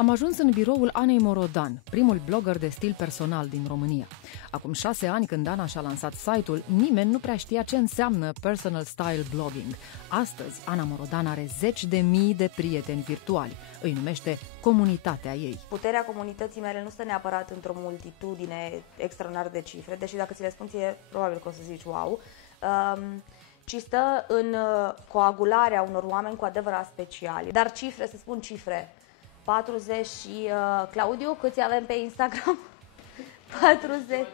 Am ajuns în biroul Anei Morodan, primul blogger de stil personal din România. Acum 6 ani, când Ana și-a lansat site-ul, nimeni nu prea știa ce înseamnă personal style blogging. Astăzi, Ana Morodan are zeci de mii de prieteni virtuali. Îi numește comunitatea ei. Puterea comunității mele nu stă neapărat într-o multitudine extraordinar de cifre, deși dacă ți le spun ție, probabil că o să zici wow, ci stă în coagularea unor oameni cu adevărat speciali. Dar cifre, să spun cifre, 40 și Claudiu, câți avem pe Instagram? 40,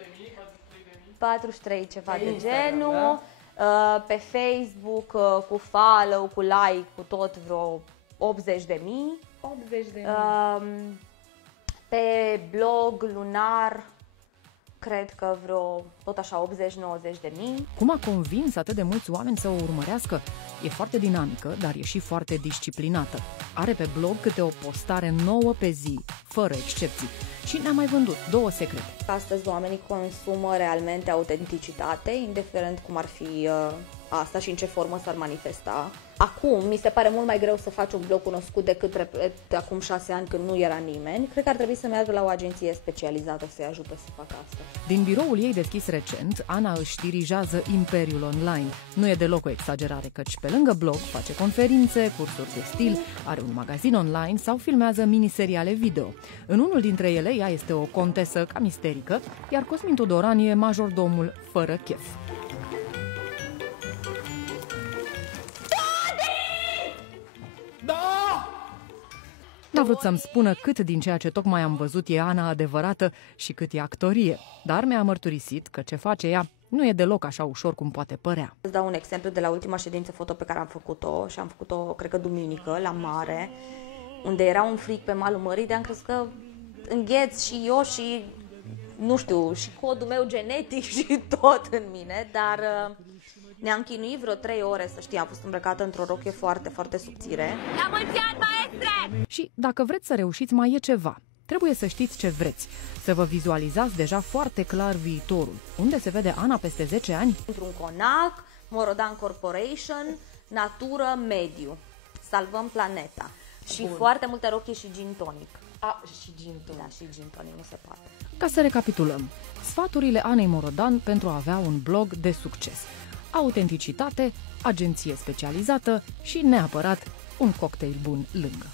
43, ceva de genul. Da? Pe Facebook, cu follow, cu like, cu tot vreo 80.000. 80.000. Pe blog lunar, cred că vreo, tot așa, 80-90 de mii. Cum a convins atât de mulți oameni să o urmărească? E foarte dinamică, dar e și foarte disciplinată. Are pe blog câte o postare nouă pe zi, fără excepții. Și ne-a mai vândut 2 secrete. Astăzi oamenii consumă realmente autenticitate, indiferent cum ar fi asta și în ce formă s-ar manifesta. Acum mi se pare mult mai greu să faci un blog cunoscut decât, repet, acum 6 ani când nu era nimeni. Cred că ar trebui să meargă la o agenție specializată să-i ajute să facă asta. Din biroul ei deschis recent, Ana își dirigează imperiul online. Nu e deloc o exagerare, căci pe lângă blog face conferințe, cursuri de stil, are un magazin online sau filmează miniseriale video. În unul dintre ele, ea este o contesă cam isterică, iar Cosmin Tudoran e majordomul fără chef. N-a vrut să-mi spună cât din ceea ce tocmai am văzut e Ana adevărată și cât e actorie, dar mi-a mărturisit că ce face ea nu e deloc așa ușor cum poate părea. Îți dau un exemplu de la ultima ședință foto pe care am făcut-o și am făcut-o, cred că duminică, la mare, unde era un frig pe malul mării, de-am crezut că îngheț și eu și, nu știu, și codul meu genetic și tot în mine, dar ne-am chinuit vreo 3 ore, să știi, am fost îmbrăcată într-o rochie foarte, foarte subțire. La mulți ani, maestre! Și dacă vreți să reușiți, mai e ceva. Trebuie să știți ce vreți, să vă vizualizați deja foarte clar viitorul. Unde se vede Ana peste 10 ani? Într-un conac, Morodan Corporation, natură, mediu. Salvăm planeta. Și bun, foarte multe rochii și gin tonic. Și gin tonic. Da, și gin tonic, nu se poate. Ca să recapitulăm, sfaturile Anei Morodan pentru a avea un blog de succes. Autenticitate, agenție specializată și neapărat un cocktail bun lângă.